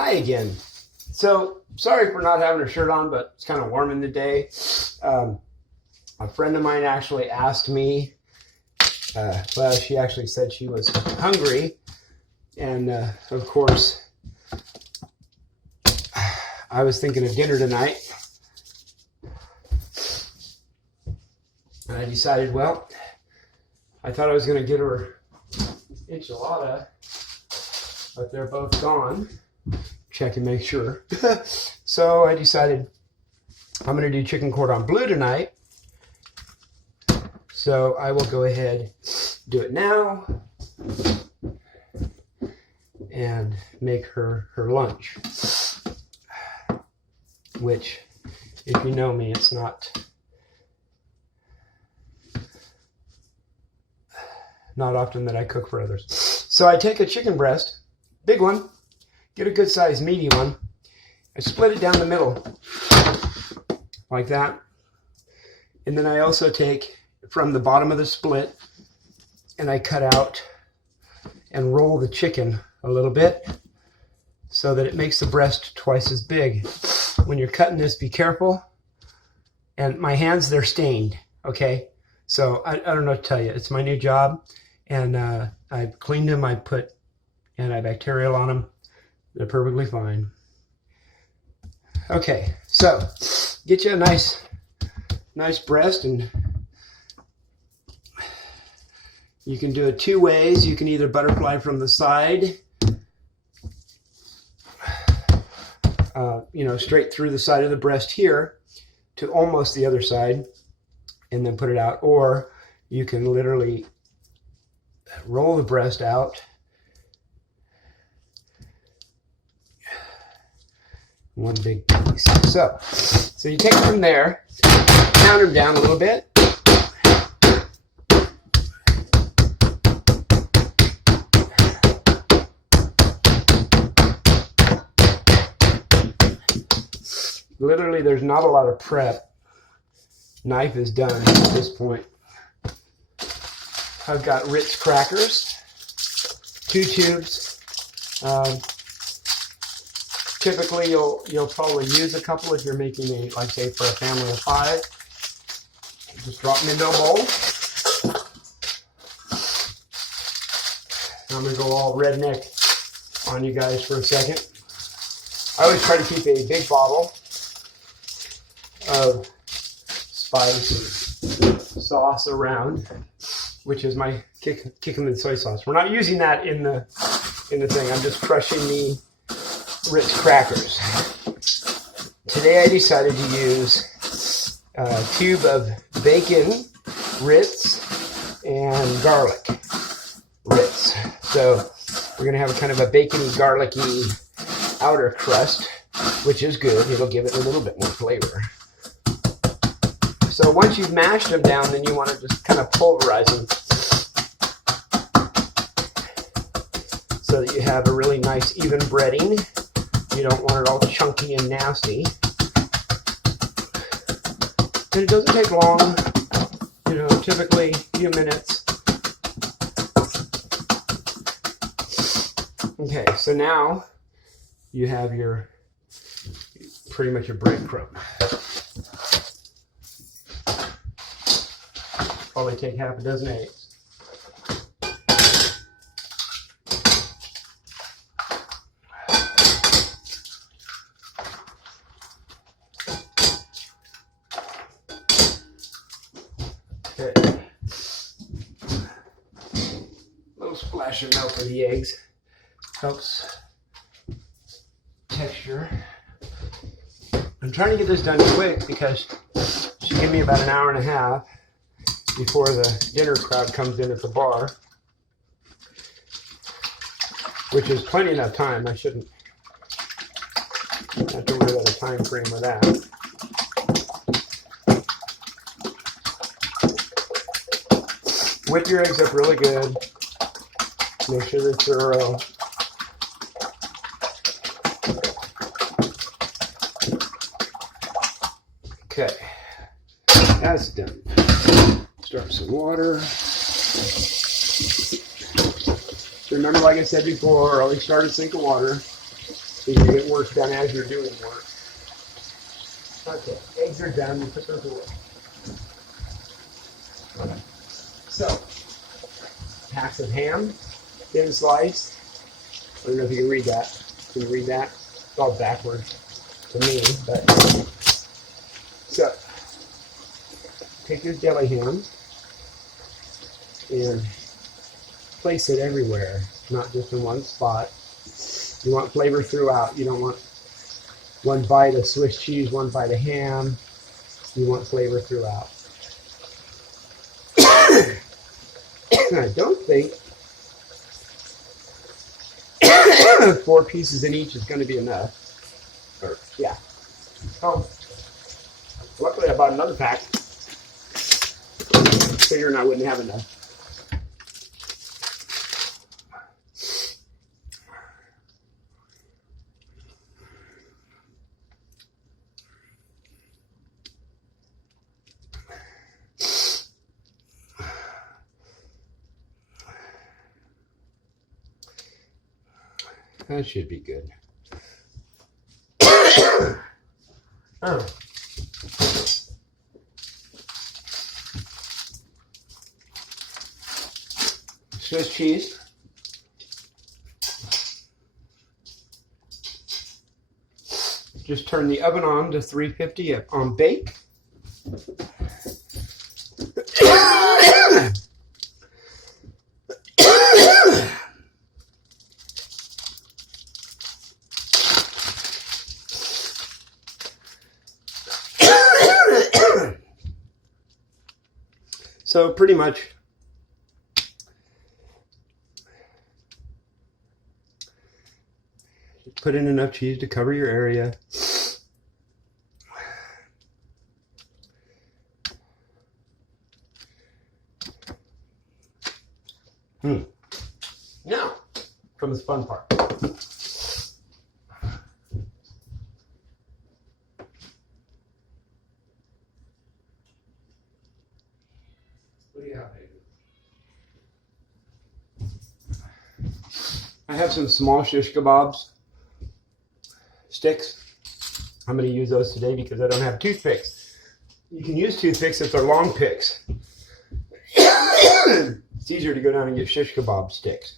Hi again. So, sorry for not having a shirt on, but it's kind of warm in the day. A friend of mine actually asked me, well, she actually said she was hungry. And, of course, I was thinking of dinner tonight. And I decided, well, I thought I was going to get her enchilada, but they're both gone. Check and make sure. So I decided I'm going to do chicken cordon bleu tonight. So I will go ahead, do it now, and make her lunch. Which, if you know me, it's not often that I cook for others. So I take a chicken breast, big one, get a good sized meaty one. I split it down the middle like that. And then I also take from the bottom of the split and I cut out and roll the chicken a little bit so that it makes the breast twice as big. When you're cutting this, be careful. And my hands, they're stained, okay? So I don't know what to tell you. It's my new job. And I cleaned them. I put antibacterial on them. They're perfectly fine. Okay, so get you a nice breast, and you can do it two ways. You can either butterfly from the side, straight through the side of the breast here to almost the other side, and then put it out. Or you can literally roll the breast out. One big piece. So you take it from there, pound them down a little bit. Literally, there's not a lot of prep. Knife is done at this point. I've got Ritz crackers, 2 tubes. Typically, you'll probably use a couple if you're making like say for a family of 5. Just drop them into a bowl. I'm gonna go all redneck on you guys for a second. I always try to keep a big bottle of spice and sauce around, which is my Kikkoman soy sauce. We're not using that in the thing. I'm just crushing the Ritz crackers. Today I decided to use a tube of bacon Ritz and garlic Ritz. So we're going to have a kind of a bacony, garlicky outer crust, which is good. It'll give it a little bit more flavor. So once you've mashed them down, then you want to just kind of pulverize them so that you have a really nice even breading. You don't want it all chunky and nasty. And it doesn't take long, typically a few minutes. Okay, so now you have pretty much your breadcrumb. Probably take half a dozen eggs. Okay. A little splash of milk of the eggs helps texture. I'm trying to get this done quick because she gave me about an hour and a half before the dinner crowd comes in at the bar, which is plenty enough time. I shouldn't have to worry about a time frame with that. Whip your eggs up really good. Make sure they're thorough. Okay, that's done. Start some water. So remember, like I said before, always start a sink of water. So you get work done as you're doing work. Okay, eggs are done. You put those away. So, packs of ham, thin sliced. I don't know if you can read that. Can you read that? It's all backwards to me, but so take your deli ham and place it everywhere, not just in one spot. You want flavor throughout. You don't want one bite of Swiss cheese, one bite of ham. You want flavor throughout. I don't think 4 pieces in each is going to be enough. Or, yeah. Oh, luckily I bought another pack. Figuring I wouldn't have enough. That should be good. Oh. Swiss cheese. Just turn the oven on to 350 on bake. So pretty much put in enough cheese to cover your area. Now, comes the fun part. What do you have, baby? I have some small shish kebabs sticks. I'm going to use those today because I don't have toothpicks. You can use toothpicks if they're long picks. It's easier to go down and get shish kebab sticks.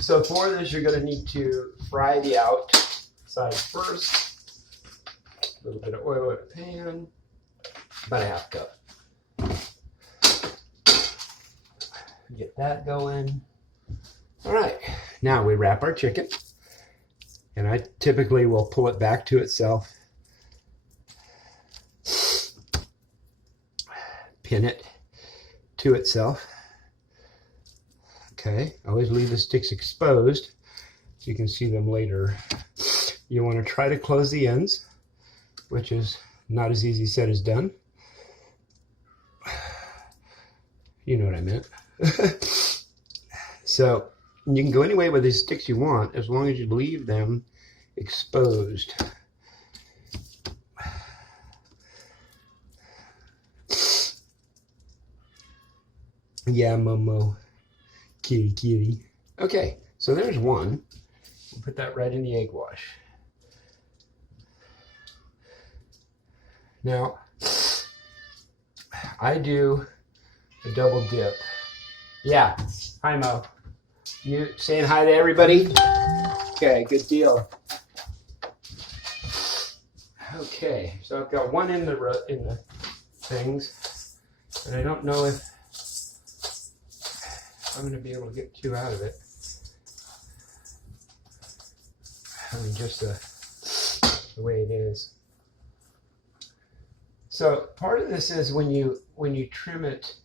So for this, you're going to need to fry the outside first. A little bit of oil in a pan, about a half cup. Get that going. All right, now we wrap our chicken. And I typically will pull it back to itself. Pin it to itself. Okay, always leave the sticks exposed so you can see them later. You want to try to close the ends, which is not as easy said as done. You know what I meant. So you can go any way with these sticks you want as long as you leave them exposed. Yeah, Momo. Kitty, kitty. Okay, so there's one. We'll put that right in the egg wash. Now, I do a double dip. Yeah, hi Mo. You saying hi to everybody? Okay, good deal. Okay, so I've got one in the things, and I don't know if I'm going to be able to get 2 out of it. I mean, just the way it is. So part of this is when you trim it.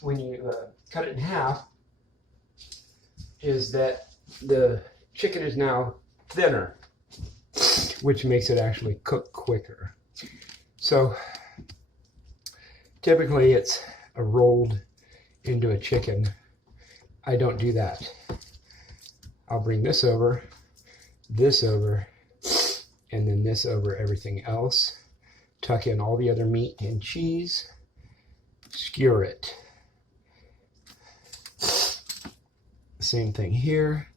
When you cut it in half, is that the chicken is now thinner, which makes it actually cook quicker. So typically it's a rolled into a chicken. I don't do that. I'll bring this over this over, and then this over everything else. Tuck in all the other meat and cheese. Skewer it. Same thing here.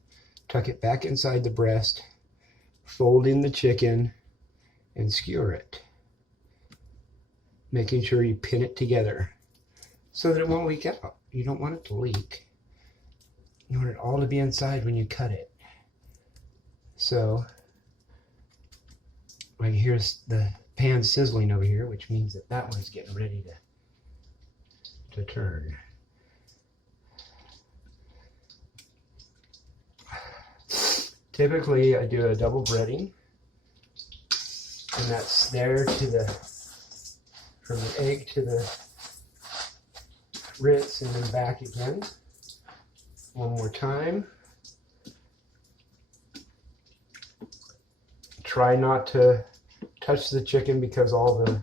Tuck it back inside the breast. Fold in the chicken and skewer it. Making sure you pin it together so that it won't leak out. You don't want it to leak. You want it all to be inside when you cut it. So, like, here's the pan sizzling over here, which means that that one's getting ready to turn. Typically, I do a double breading, and that's there to the, from the egg to the rinse and then back again. One more time. Try not to touch the chicken because all the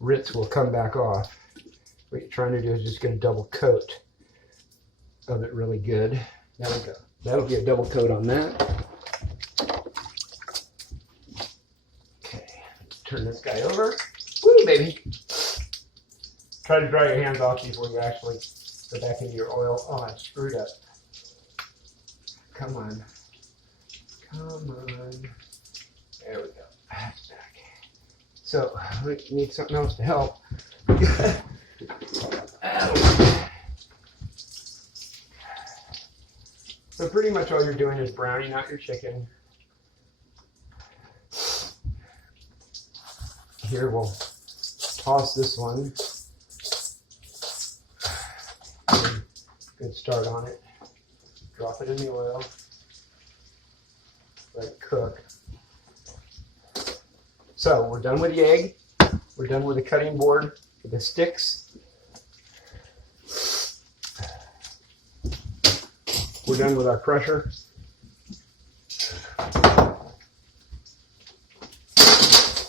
rinse will come back off. What you're trying to do is just get a double coat of it really good. There we go. That'll be a double coat on that. Okay, turn this guy over. Woo, baby. Try to dry your hands off before you actually go back into your oil. Oh, I screwed up. Come on. Come on. There we go. So, we need something else to help. So pretty much all you're doing is browning out your chicken. Here we'll toss this one. Good start on it. Drop it in the oil. Let it cook. So we're done with the egg. We're done with the cutting board for the sticks. We're done with our crusher.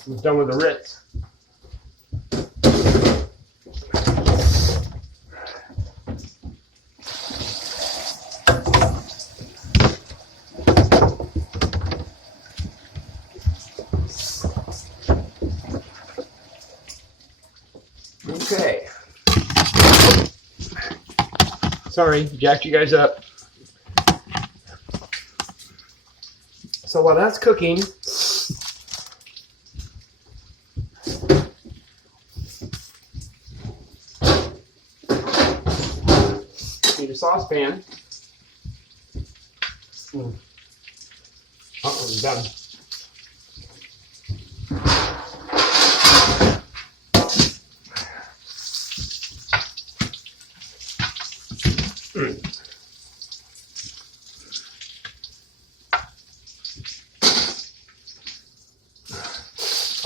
We're done with the ritz. Okay. Sorry, jacked you guys up. So while that's cooking, need a saucepan. Oh, I'm done.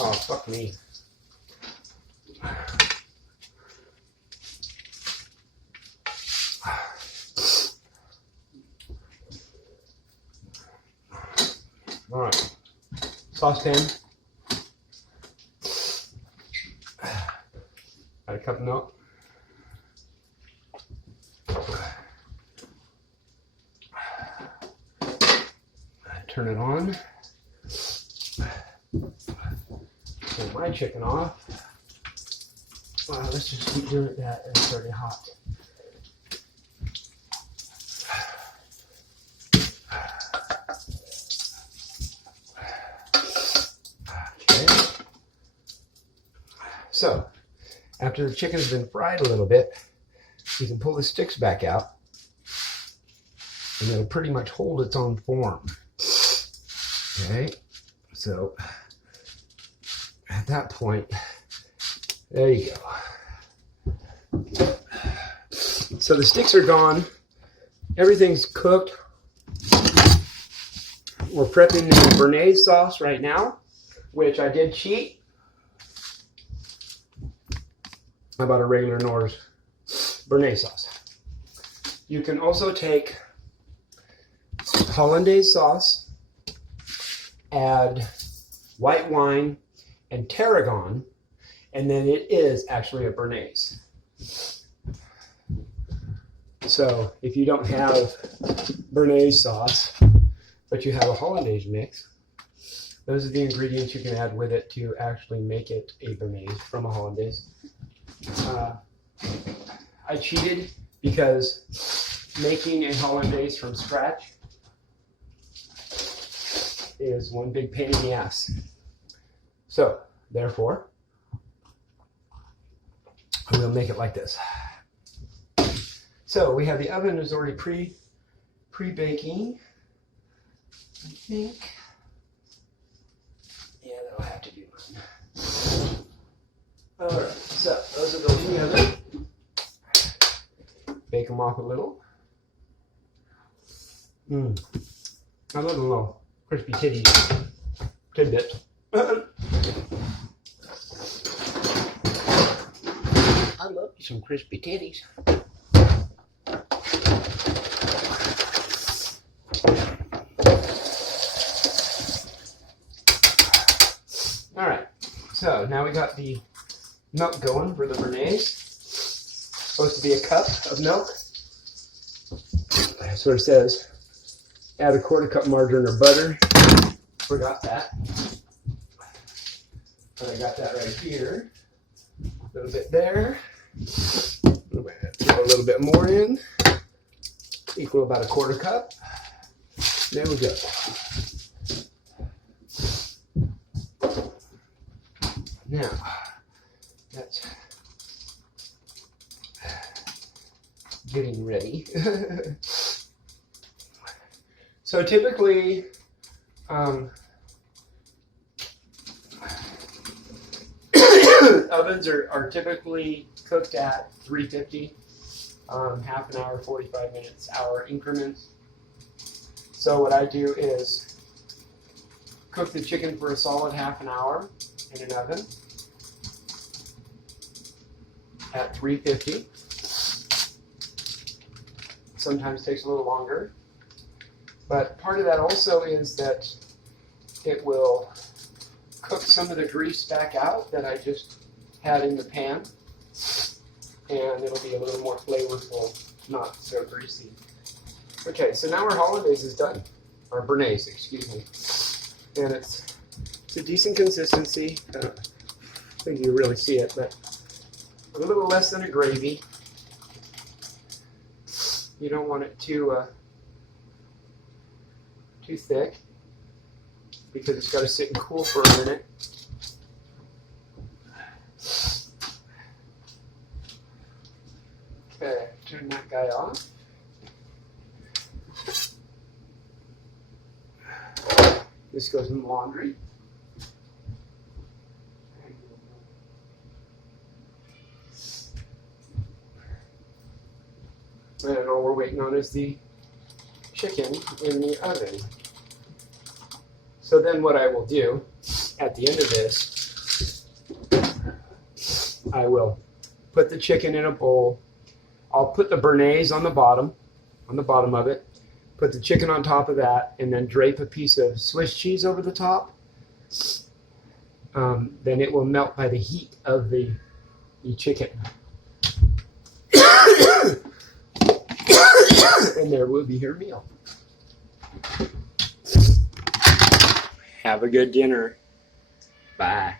Oh, fuck me. All right, saucepan. Add a cup of milk. Turn it on. Turn my chicken off. Wow, let's just keep doing it that it's already hot. Okay. So, after the chicken's been fried a little bit, you can pull the sticks back out, and it'll pretty much hold its own form. Okay, so at that point, there you go. So the sticks are gone. Everything's cooked. We're prepping the Béarnaise sauce right now, which I did cheat. I bought a regular Knorr's Béarnaise sauce. You can also take Hollandaise sauce, add white wine and tarragon, and then it is actually a Béarnaise. So if you don't have Béarnaise sauce, but you have a hollandaise mix. Those are the ingredients you can add with it to actually make it a béarnaise from a hollandaise. I cheated because making a hollandaise from scratch is one big pain in the ass. So, therefore, I will make it like this. So, we have the oven is already pre-baking, I think. Yeah, that'll have to do mine. Alright, so those are going in the oven. Bake them off a little. I love a little crispy tidbits. I love some crispy titties. All right, so now we got the milk going for the béarnaise. Supposed to be a cup of milk. That's what it says. Add a 1/4 cup margarine or butter. Forgot that. But I got that right here. A little bit there. Throw a little bit more in. Equal about a 1/4 cup. There we go. Now, that's getting ready. So typically, ovens are typically cooked at 350, half an hour, 45 minutes, hour increments. So what I do is cook the chicken for a solid half an hour in an oven at 350. Sometimes takes a little longer. But part of that also is that it will cook some of the grease back out that I just had in the pan. And it'll be a little more flavorful, not so greasy. Okay, so now our hollandaise is done. Or béarnaise, excuse me. And it's a decent consistency. I don't think you really see it, but a little less than a gravy. You don't want it too thick because it's got to sit and cool for a minute. Okay, turn that guy off. This goes in the laundry. And all we're waiting on is the chicken in the oven. So then what I will do at the end of this, I will put the chicken in a bowl. I'll put the béarnaise on the bottom of it, put the chicken on top of that, and then drape a piece of Swiss cheese over the top. Then it will melt by the heat of the chicken. And there will be your meal. Have a good dinner. Bye.